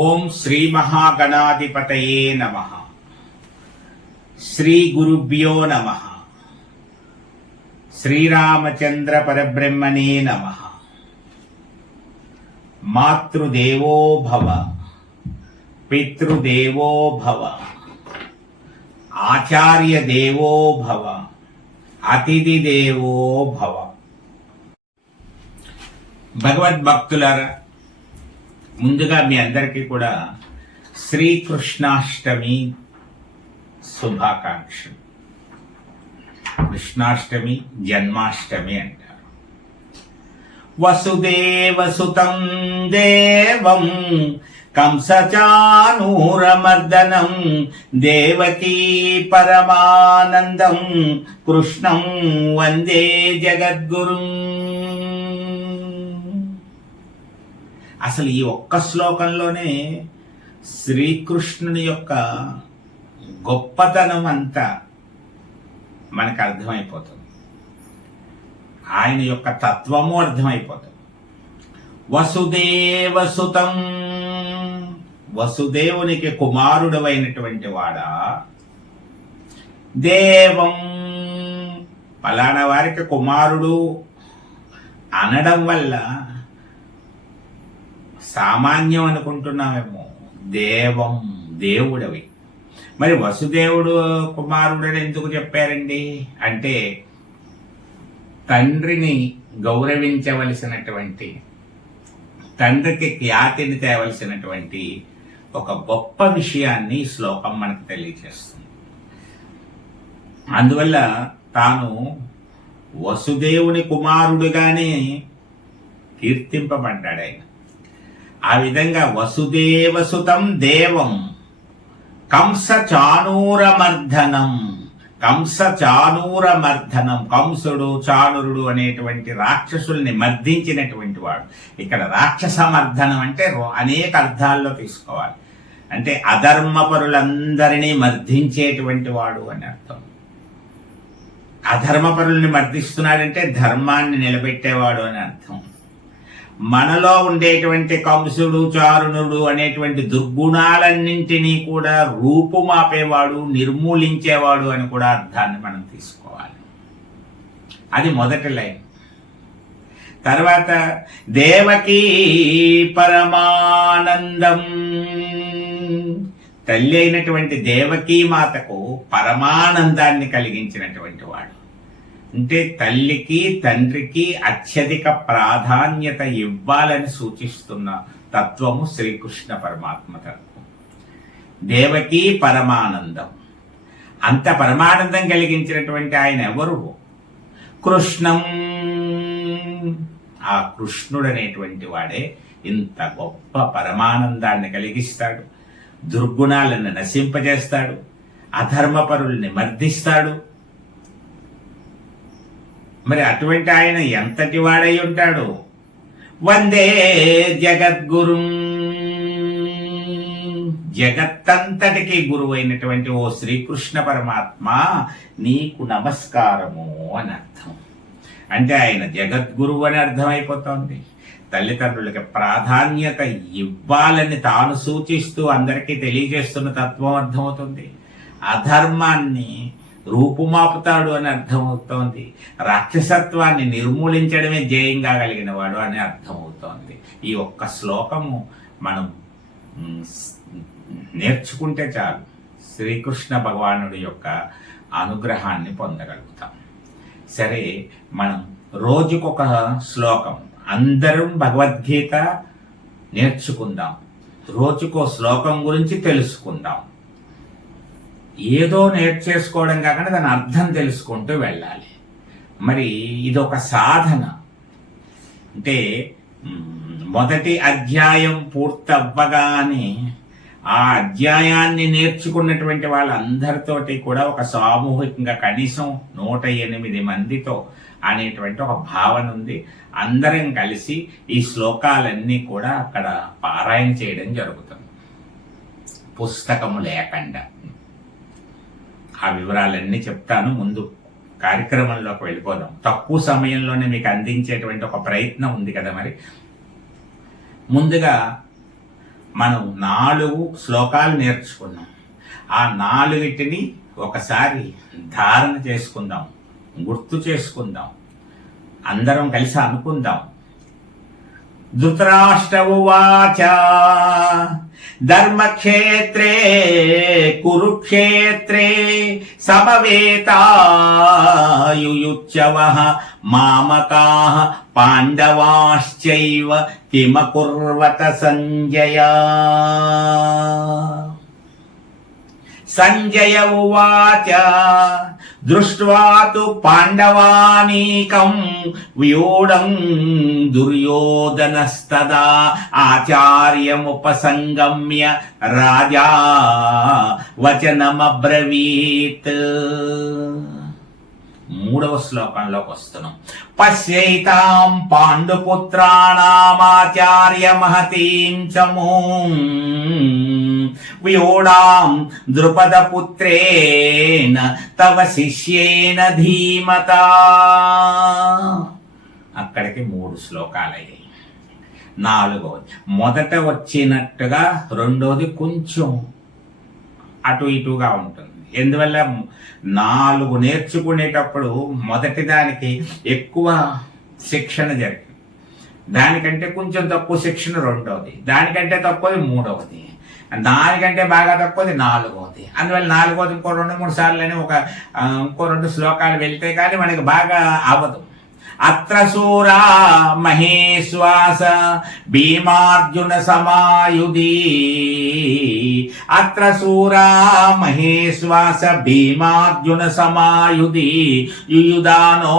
ఓం శ్రీ మహాగణాధిపతయే నమః. శ్రీ గురుభ్యో నమః. శ్రీరామచంద్ర పరబ్రహ్మణే నమః. మాతృదేవో భవ, పితృదేవో భవ, ఆచార్య దేవో భవ, అతిథి దేవో భవ. భగవద్భక్తులారా, ముందుగా మీ అందరికీ కూడా శ్రీకృష్ణాష్టమి శుభాకాంక్షలు. కృష్ణాష్టమి, జన్మాష్టమి అంటారు. వసుదేవసుతం దేవం కంసచానూరమర్దనం దేవకీ పరమానందం కృష్ణం వందే జగద్గురుం. అసలు ఈ ఒక్క శ్లోకంలోనే శ్రీకృష్ణుని యొక్క గొప్పతనం అంతా మనకు అర్థమైపోతుంది. ఆయన యొక్క తత్వము అర్థమైపోతుంది. వసుదేవసుతం, వసుదేవునికి కుమారుడు అయినటువంటి వాడా, దేవం పలానా వారికి కుమారుడు అనడం వల్ల సామాన్యం అనుకుంటున్నామేమో. దేవం, దేవుడవి. మరి వసుదేవుడు కుమారుడని ఎందుకు చెప్పారండి అంటే, తండ్రిని గౌరవించవలసినటువంటి, తండ్రికి ఖ్యాతిని తేవలసినటువంటి ఒక గొప్ప విషయాన్ని ఈ శ్లోకం మనకు తెలియజేస్తుంది. అందువల్ల తాను వసుదేవుని కుమారుడుగానే కీర్తింపబడ్డాడు ఆయన. ఆ విధంగా వసుదేవసుతం దేవం కంస చానూరమర్దనం. కంస చానూరమర్దనం, కంసుడు చాణురుడు అనేటువంటి రాక్షసుల్ని మర్దించినటువంటి వాడు. ఇక్కడ రాక్షసమర్దనం అంటే అనేక అర్థాల్లో తీసుకోవాలి. అంటే అధర్మపరులందరినీ మర్దించేటువంటి వాడు అని అర్థం. అధర్మపరుల్ని మర్దిస్తున్నాడంటే ధర్మాన్ని నిలబెట్టేవాడు అని అర్థం. మనలో ఉండేటువంటి కంసుడు చారుణుడు అనేటువంటి దుర్గుణాలన్నింటినీ కూడా రూపుమాపేవాడు, నిర్మూలించేవాడు అని కూడా అర్థాన్ని మనం తీసుకోవాలి. అది మొదటి లైన్. తర్వాత దేవకీ పరమానందం, తల్లి అయినటువంటి దేవకీ మాతకు పరమానందాన్ని కలిగించినటువంటి వాడు. అంటే తల్లికి తండ్రికి అత్యధిక ప్రాధాన్యత ఇవ్వాలని సూచిస్తున్న తత్వము శ్రీకృష్ణ పరమాత్మ తత్వం. దేవకీ పరమానందం, అంత పరమానందం కలిగించినటువంటి ఆయన ఎవరు? కృష్ణం. ఆ కృష్ణుడు అనేటువంటి వాడే ఇంత గొప్ప పరమానందాన్ని కలిగిస్తాడు, దుర్గుణాలను నశింపజేస్తాడు, అధర్మపరుల్ని మర్దిస్తాడు. మరి అటువంటి ఆయన ఎంతటి వాడై ఉంటాడు? వందే జగద్గురు, జగత్తంతటికి గురువు అయినటువంటి ఓ శ్రీకృష్ణ పరమాత్మ నీకు నమస్కారము అని అర్థం. అంటే ఆయన జగద్గురువు అని అర్థమైపోతుంది. తల్లిదండ్రులకి ప్రాధాన్యత ఇవ్వాలని తాను సూచిస్తూ అందరికీ తెలియజేస్తున్న తత్వం అర్థమవుతుంది. అధర్మాన్ని రూపుమాపుతాడు అని అర్థమవుతోంది. రాక్షసత్వాన్ని నిర్మూలించడమే జయంగా కలిగిన వాడు అని అర్థమవుతోంది. ఈ ఒక్క శ్లోకము మనం నేర్చుకుంటే చాలు శ్రీకృష్ణ భగవానుడి యొక్క అనుగ్రహాన్ని పొందగలుగుతాం. సరే, మనం రోజుకొక శ్లోకం, అందరం భగవద్గీత నేర్చుకుందాం. రోజుకో శ్లోకం గురించి తెలుసుకుందాం. ఏదో నేర్చేసుకోవడం కాకుండా దాని అర్థం తెలుసుకుంటూ వెళ్ళాలి. మరి ఇదొక సాధన. అంటే మొదటి అధ్యాయం పూర్తవ్వగానే ఆ అధ్యాయాన్ని నేర్చుకున్నటువంటి వాళ్ళందరితోటి కూడా ఒక సామూహికంగా కనీసం 108 మందితో అనేటువంటి ఒక భావన ఉంది. అందరం కలిసి ఈ శ్లోకాలన్నీ కూడా అక్కడ పారాయణ చేయడం జరుగుతుంది, పుస్తకము లేకుండా. ఆ వివరాలన్నీ చెప్తాను. ముందు కార్యక్రమంలోకి వెళ్ళిపోదాం. తక్కువ సమయంలోనే మీకు అందించేటువంటి ఒక ప్రయత్నం ఉంది కదా. మరి ముందుగా మనం 4 శ్లోకాలు నేర్చుకున్నాం. ఆ 4టిని ఒకసారి ధారణ చేసుకుందాం, గుర్తు చేసుకుందాం, అందరం కలిసి అనుకుందాం. ధృతరాష్ట్ర ఉవాచ ధర్మక్షేత్రే కురుక్షేత్రే సమవేతాయుయుత్సవః మామకాః పాండవాశ్చైవ కిమకుర్వత సంజయ. సంజయ ఉవాచ దృష్ట్వా తు పాండవానీకం వ్యూఢం దుర్యోధనస్తదా ఆచార్యముపసంగమ్య రాజా వచనమబ్రవీత్. 3వ శ్లోకంలోకి వస్తున్నాం. పశ్యైతాం పాండుపుత్రాణామాచార్య మహతీం చమూం వ్యూఢాం ద్రుపదపుత్రేణ తవ శిష్యేన ధీమతా. అక్కడికి 3 శ్లోకాలయ్యాయి. 4వది మొదట వచ్చినట్టుగా, రెండోది కొంచెం అటు ఇటుగా ఉంటుంది. ఎందువల్ల 4 నేర్చుకునేటప్పుడు మొదటి దానికి ఎక్కువ శిక్షణ జరిగింది, దానికంటే కొంచెం తక్కువ శిక్షణ రెండవది, దానికంటే తక్కువది 3వది, దానికంటే బాగా తక్కువది 4వది. అందువల్ల 4వది ఇంకో 2-3 సార్లు ఇంకో 2 శ్లోకాలు వెళ్తే కానీ మనకి బాగా అవ్వదు. అత్ర శూరా మహేశ్వాస భీమార్జున సమాయుధి. అత్ర శూరా మహేశ్వాస భీమార్జున సమాయుధి యుయుధానో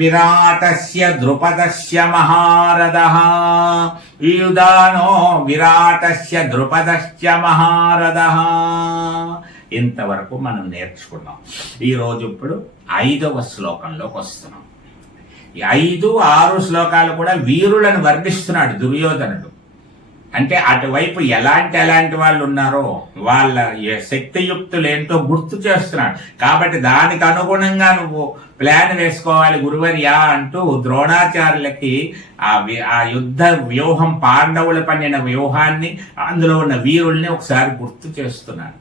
విరాటస్య ద్రుపదస్య మహారథః. యుయుధానో విరాటస్య ద్రుపదస్య మహారథః. ఇంతవరకు మనం నేర్చుకున్నాం. ఈరోజు ఇప్పుడు 5వ శ్లోకంలోకి వస్తున్నాం. ఈ 5, 6 శ్లోకాలు కూడా వీరులను వర్ణిస్తున్నాడు దుర్యోధనుడు. అంటే అటువైపు ఎలాంటి వాళ్ళు ఉన్నారో వాళ్ళ శక్తియుక్తులు ఏంటో గుర్తు చేస్తున్నాడు. కాబట్టి దానికి అనుగుణంగా నువ్వు ప్లాన్ వేసుకోవాలి గురువర్యా అంటూ ద్రోణాచార్యులకి ఆ యుద్ధ వ్యూహం, పాండవులు పన్నిన వ్యూహాన్ని, అందులో ఉన్న వీరుల్ని ఒకసారి గుర్తు చేస్తున్నాడు.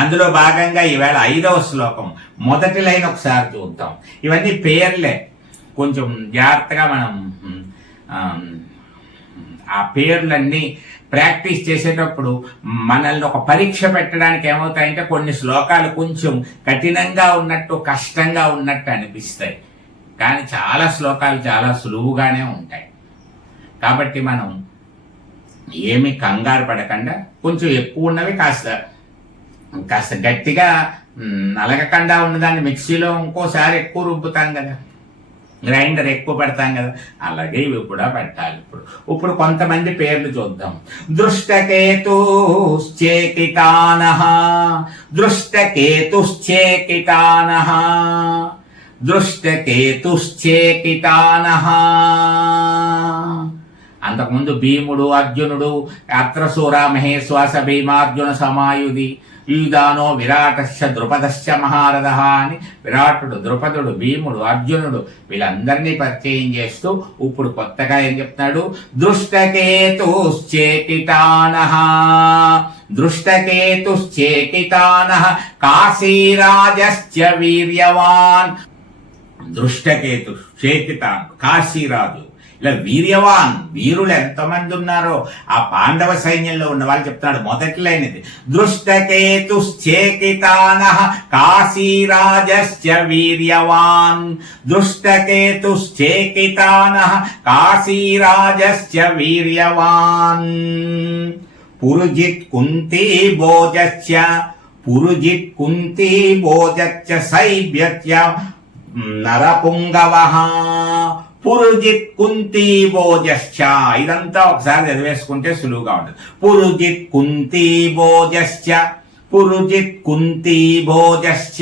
అందులో భాగంగా ఈవేళ 5వ శ్లోకం మొదటి లైన్ ఒకసారి చూద్దాం. ఇవన్నీ పేర్లే, కొంచెం జాగ్రత్తగా మనం ఆ పేర్లన్నీ ప్రాక్టీస్ చేసేటప్పుడు మనల్ని ఒక పరీక్ష పెట్టడానికి ఏమవుతాయంటే కొన్ని శ్లోకాలు కొంచెం కఠినంగా ఉన్నట్టు, కష్టంగా ఉన్నట్టు అనిపిస్తాయి, కానీ చాలా శ్లోకాలు చాలా సులువుగానే ఉంటాయి. కాబట్టి మనం ఏమి కంగారు పడకుండా కొంచెం ఎక్కువ ఉన్నవి కాస్త గట్టిగా నలగకుండా ఉన్నదాన్ని మిక్సీలో ఇంకోసారి ఎక్కువ రుబ్బుతాం కదా, గ్రైండర్ ఎక్కువ పెడతాం కదా, అలాగే ఇవి కూడా పెట్టాలి. ఇప్పుడు కొంతమంది పేర్లు చూద్దాం. దృష్టకేతుశ్చేకితానః, దృష్టకేతుశ్చేకితానః, దృష్టకేతుశ్చేకితానః. అంతకుముందు భీముడు, అర్జునుడు, అత్రశూర మహేశ్వాస భీమార్జున సమాయుధి యుయుధానో విరాటస్య ద్రుపదస్య మహారథః అని విరాటుడు, ద్రుపదుడు, భీముడు, అర్జునుడు వీళ్ళందరినీ పరిచయం చేస్తూ ఇప్పుడు కొత్తగా ఏం చెప్తున్నాడు? దృష్టకేతుశ్చేకితానః, దృష్టకేతుశ్చేకితానః కాశీరాజశ్చ వీర్యవాన్. దృష్టకేతు, చేకితాన్, కాశీరాజు, ఇలా వీర్యవాన్, వీరులు ఎంతమంది ఉన్నారో ఆ పాండవ సైన్యంలో ఉన్న వాళ్ళు చెప్తున్నాడు. మొదటి లైన్ ఇది, దృష్టకేతుశ్చేకితానః కాశీరాజశ్చ వీర్యవాన్, దృష్టకేతుశ్చేకితానః కాశీరాజశ్చ వీర్యవాన్. పురుజిత్ కుంతీ భోజశ్చ, పురుజిత్ కుంతీ భోజశ్చ సైభ్యత్య నరపుంగవః. పురుజిత్ కుంతీ భోజశ్చ, ఇదంతా ఒకసారి చదివేసుకుంటే సులువుగా ఉంటుంది. పురుజిత్ కుంతీ భోజశ్చ, పురుజిత్ కుంతీ భోజశ్చ,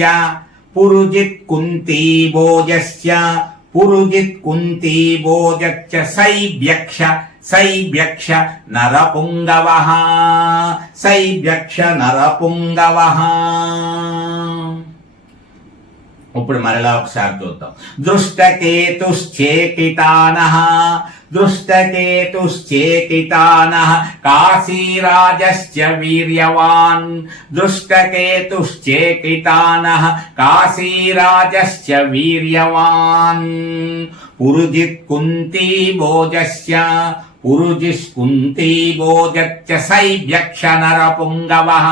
పురుజిత్ కుంతీ భోజశ్చ, పురుజిత్ కుంతీ భోజశ్చ సైభ్యక్ష, సైభ్యక్ష నరపుంగవః, సైభ్యక్ష నరపుంగవః. ఇప్పుడు మరలా ఒకసారి చూద్దాం. దృష్టకేతుశ్చేకితానః దృష్టకేతుశ్చేకితానః కాశీరాజశ్చ వీర్యవాన్ దృష్టకేతుశ్చేకితానః కాశీరాజశ్చ వీర్యవాన్ పురుజిత్ కుంతీ భోజస్య పురుజిస్కుంతీ భోజచ్చ సైభ్యక్ష నరపుంగవః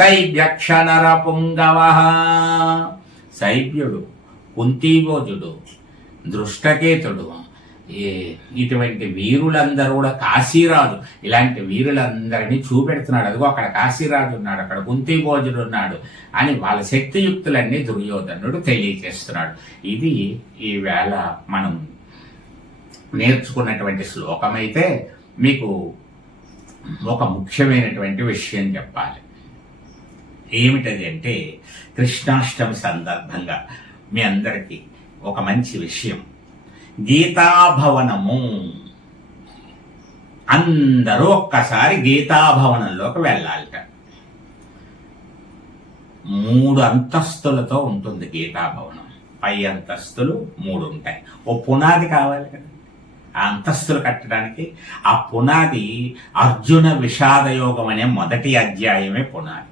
సైభ్యక్ష నరపుంగవః. శైబ్యుడు, కుంతీభోజుడు, దృష్టకేతుడు, ఇటువంటి వీరులందరూ కూడా కాశీరాజు ఇలాంటి వీరులందరినీ చూపెడుతున్నాడు. అదిగో అక్కడ కాశీరాజు ఉన్నాడు, అక్కడ కుంతీభోజుడు ఉన్నాడు అని వాళ్ళ శక్తియుక్తులన్నీ దుర్యోధనుడు తెలియజేస్తున్నాడు. ఇది ఈవేళ మనం నేర్చుకున్నటువంటి శ్లోకం అయితే మీకు ఒక ముఖ్యమైనటువంటి విషయం చెప్పాలి. ఏమిటది అంటే, కృష్ణాష్టమి సందర్భంగా మీ అందరికీ ఒక మంచి విషయం. గీతాభవనము, అందరూ ఒక్కసారి గీతాభవనంలోకి వెళ్ళాలిట. 3 అంతస్తులతో ఉంటుంది గీతాభవనం. పై అంతస్తులు 3 ఉంటాయి. ఓ పునాది కావాలి కదా ఆ అంతస్తులు కట్టడానికి. ఆ పునాది అర్జున విషాదయోగం అనే మొదటి అధ్యాయమే పునాది.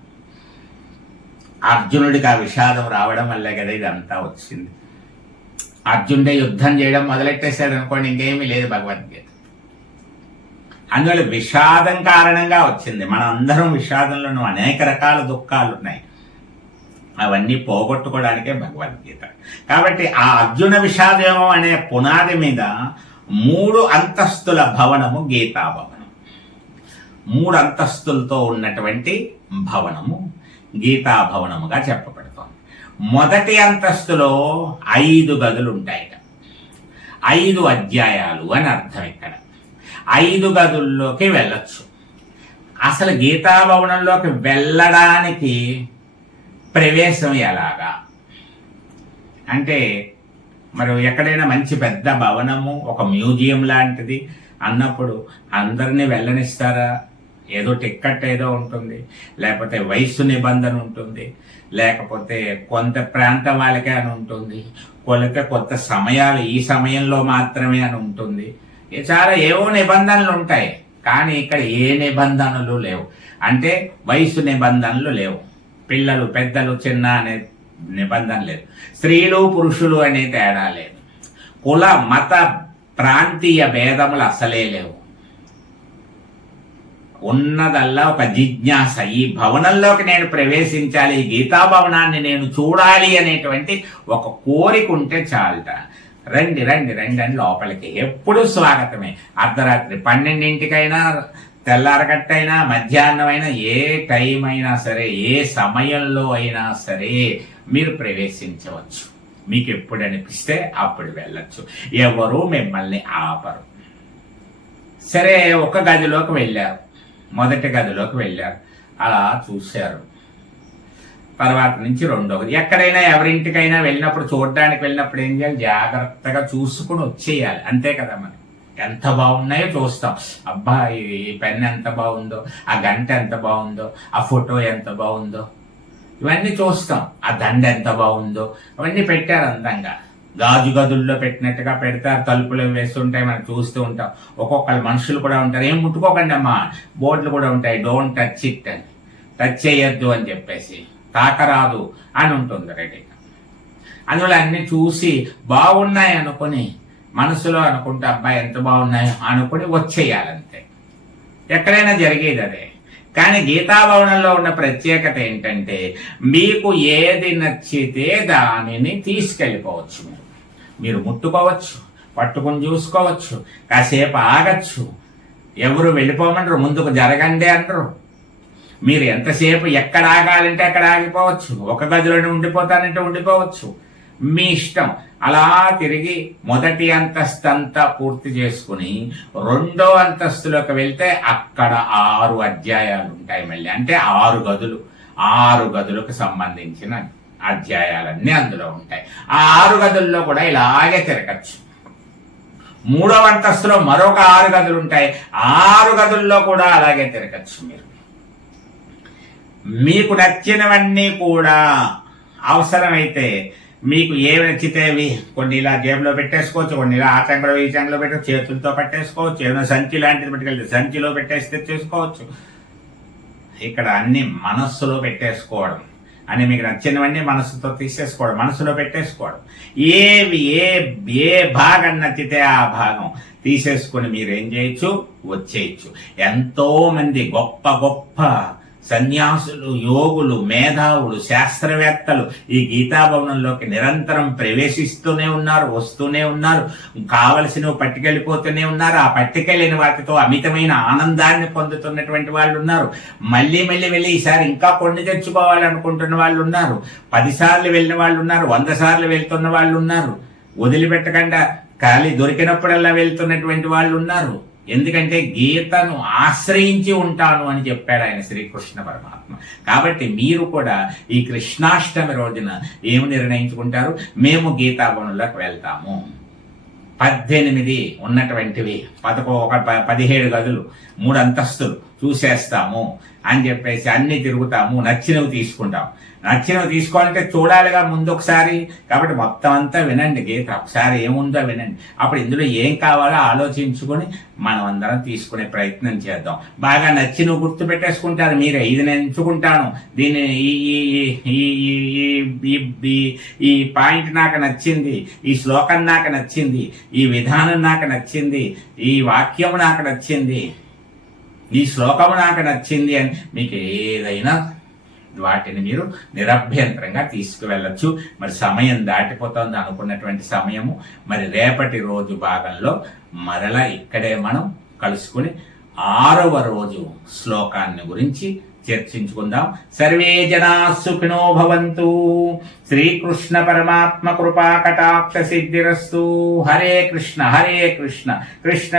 అర్జునుడికి ఆ విషాదం రావడం వల్లే కదా ఇదంతా వచ్చింది. అర్జునుడే యుద్ధం చేయడం మొదలెట్టేశాడు అనుకోండి, ఇంకేమీ లేదు భగవద్గీత. అందువల్ల విషాదం కారణంగా వచ్చింది. మనం అందరం విషాదంలో అనేక రకాల దుఃఖాలు ఉన్నాయి, అవన్నీ పోగొట్టుకోవడానికే భగవద్గీత. కాబట్టి ఆ అర్జున విషాదం అనే పునాది మీద 3 అంతస్తుల భవనము గీతాభవనం. 3 అంతస్తులతో ఉన్నటువంటి భవనము గీతాభవనముగా చెప్పబడుతోంది. మొదటి అంతస్తులో 5 గదులు ఉంటాయి. 5 అధ్యాయాలు అని అర్థం. ఇక్కడ 5 గదుల్లోకి వెళ్ళొచ్చు. అసలు గీతాభవనంలోకి వెళ్ళడానికి ప్రవేశం ఎలాగా అంటే, మరి ఎక్కడైనా మంచి పెద్ద భవనము, ఒక మ్యూజియం లాంటిది అన్నప్పుడు అందరినీ వెళ్ళనిస్తారా? ఏదో టిక్కెట్ ఏదో ఉంటుంది, లేకపోతే వయస్సు నిబంధన ఉంటుంది, లేకపోతే కొంత ప్రాంతం వాళ్ళకే అని ఉంటుంది, కొంత సమయాలు ఈ సమయంలో మాత్రమే అని ఉంటుంది. చాలా ఏవో నిబంధనలు ఉంటాయి. కానీ ఇక్కడ ఏ నిబంధనలు లేవు. అంటే వయసు నిబంధనలు లేవు, పిల్లలు పెద్దలు చిన్న అనే నిబంధన లేదు, స్త్రీలు పురుషులు అనే తేడా లేదు, కుల మత ప్రాంతీయ భేదములు అసలే లేవు. ఉన్నదల్లా ఒక జిజ్ఞాస. ఈ భవనంలోకి నేను ప్రవేశించాలి, ఈ గీతాభవనాన్ని నేను చూడాలి అనేటువంటి ఒక కోరిక ఉంటే చాలట. రండి రండి రండి అని లోపలికి ఎప్పుడు స్వాగతమే. అర్ధరాత్రి 12ంటికైనా, తెల్లారగట్టైనా, మధ్యాహ్నం అయినా, ఏ టైం అయినా సరే, ఏ సమయంలో అయినా సరే మీరు ప్రవేశించవచ్చు. మీకు ఎప్పుడు అనిపిస్తే అప్పుడు వెళ్ళచ్చు. ఎవరు మిమ్మల్ని ఆపరు. సరే, ఒక గదిలోకి వెళ్ళారు, మొదటి గదిలోకి వెళ్ళారు, అలా చూశారు. తర్వాత నుంచి 2వ గది. ఎక్కడైనా ఎవరింటికైనా వెళ్ళినప్పుడు, చూడడానికి వెళ్ళినప్పుడు ఏం చేయాలి? జాగ్రత్తగా చూసుకుని వచ్చేయాలి. అంతే కదా. మనం ఎంత బాగున్నాయో చూస్తాం. అబ్బా, ఈ పెన్ ఎంత బాగుందో, ఆ గంట ఎంత బాగుందో, ఆ ఫోటో ఎంత బాగుందో, ఇవన్నీ చూస్తాం. ఆ దండ ఎంత బాగుందో, అవన్నీ పెట్టారు అందంగా. గాజు గదుల్లో పెట్టినట్టుగా పెడతారు, తలుపులు వేస్తుంటాయి, మనం చూస్తూ ఉంటాం. ఒక్కొక్కరు మనుషులు కూడా ఉంటారు, ఏం ముట్టుకోకండి అమ్మా, బోర్డులు కూడా ఉంటాయి, డోంట్ టచ్ ఇట్ అని, టచ్ చేయొద్దు అని చెప్పేసి, తాకరాదు అని ఉంటుంది రెడీగా. అందువల్ల అన్ని చూసి బాగున్నాయి అనుకుని మనసులో అనుకుంటే, అబ్బాయి ఎంత బాగున్నాయో అనుకుని వచ్చేయాలంతే. ఎక్కడైనా జరిగేది అదే. కానీ గీతాభవనంలో ఉన్న ప్రత్యేకత ఏంటంటే, మీకు ఏది నచ్చితే దానిని తీసుకెళ్ళిపోవచ్చు. మీరు ముట్టుకోవచ్చు, పట్టుకుని చూసుకోవచ్చు, కాసేపు ఆగచ్చు. ఎవరు వెళ్ళిపోమంటారు, ముందుకు జరగండి అంటారు. మీరు ఎంతసేపు ఎక్కడ ఆగాలంటే అక్కడ ఆగిపోవచ్చు, ఒక గదిలోనే ఉండిపోతానంటే ఉండిపోవచ్చు, మీ ఇష్టం. అలా తిరిగి మొదటి అంతస్తు అంతా పూర్తి చేసుకుని 2వ అంతస్తులోకి వెళ్తే అక్కడ 6 అధ్యాయాలు ఉంటాయి మళ్ళీ. అంటే 6 గదులు, 6 గదులకు సంబంధించిన అధ్యాయాలన్నీ అందులో ఉంటాయి. ఆ 6 గదుల్లో కూడా ఇలాగే తిరగచ్చు. 3వ అంతస్తులో మరొక 6 గదులు ఉంటాయి, 6 గదుల్లో కూడా అలాగే తిరగచ్చు. మీకు నచ్చినవన్నీ కూడా అవసరమైతే మీకు ఏవి నచ్చితే అవి కొన్ని ఇలా జేబులో పెట్టేసుకోవచ్చు, కొన్ని ఇలా ఆ చెంగలో ఈ చెంగలో పెట్టే చేతులతో పట్టేసుకోవచ్చు, ఏమైనా సంచి లాంటిది పట్టుకెళ్తే సంచిలో పెట్టేసి తెచ్చేసుకోవచ్చు. ఇక్కడ అన్ని మనస్సులో పెట్టేసుకోవడం అని, మీకు నచ్చినవన్నీ మనస్సుతో తీసేసుకోవడం, మనసులో పెట్టేసుకోవడం. ఏవి ఏ భాగం నచ్చితే ఆ భాగం తీసేసుకుని మీరేం చేయొచ్చు, వచ్చేయచ్చు. ఎంతో మంది గొప్ప గొప్ప సన్యాసులు, యోగులు, మేధావులు, శాస్త్రవేత్తలు ఈ గీతాభవనంలోకి నిరంతరం ప్రవేశిస్తూనే ఉన్నారు, వస్తూనే ఉన్నారు, కావలసినవి పట్టుకెళ్ళిపోతూనే ఉన్నారు. ఆ పట్టుకెళ్ళిన వాటితో అమితమైన ఆనందాన్ని పొందుతున్నటువంటి వాళ్ళు ఉన్నారు. మళ్ళీ మళ్ళీ వెళ్ళి ఈసారి ఇంకా కొన్ని తెచ్చుకోవాలనుకుంటున్న వాళ్ళు ఉన్నారు. 10 సార్లు వెళ్ళిన వాళ్ళు ఉన్నారు, 100 సార్లు వెళ్తున్న వాళ్ళు ఉన్నారు. వదిలిపెట్టకుండా ఖాళీ దొరికినప్పుడల్లా వెళ్తున్నటువంటి వాళ్ళు ఉన్నారు. ఎందుకంటే గీతను ఆశ్రయించి ఉంటాను అని చెప్పాడు ఆయన శ్రీకృష్ణ పరమాత్మ. కాబట్టి మీరు కూడా ఈ కృష్ణాష్టమి రోజున ఏమి నిర్ణయించుకుంటారు, మేము గీతాభవనంలోకి వెళ్తాము, 18 ఉన్నటువంటివి 17 గదులు 3 అంతస్తులు చూసేస్తాము అని చెప్పేసి అన్ని తిరుగుతాము, నచ్చినవి తీసుకుంటాం. నచ్చినవి తీసుకోవాలంటే చూడాలిగా ముందు ఒకసారి. కాబట్టి మొత్తం అంతా వినండి, గీత ఒకసారి ఏముందో వినండి. అప్పుడు ఇందులో ఏం కావాలో ఆలోచించుకొని మనం అందరం తీసుకునే ప్రయత్నం చేద్దాం. బాగా నచ్చినవి గుర్తు పెట్టేసుకుంటారు మీరే, ఇది నేను ఎంచుకుంటాను, దీన్ని ఈ పాయింట్ నాకు నచ్చింది, ఈ శ్లోకం నాకు నచ్చింది, ఈ విధానం నాకు నచ్చింది, ఈ వాక్యం నాకు నచ్చింది, ఈ శ్లోకము నాకు నచ్చింది అని మీకు ఏదైనా వాటిని మీరు నిరభ్యంతరంగా తీసుకువెళ్ళచ్చు. మరి సమయం దాటిపోతుంది అనుకున్నటువంటి సమయము. మరి రేపటి రోజు భాగంలో మరలా ఇక్కడే మనం కలుసుకుని 6వ రోజు శ్లోకాన్ని గురించి చర్చించుకుందాం. సర్వే జనా సుఖినో భవంతు. శ్రీకృష్ణ పరమాత్మ కృపా కటాక్ష సిద్ధిరస్తు. హరే కృష్ణ కృష్ణ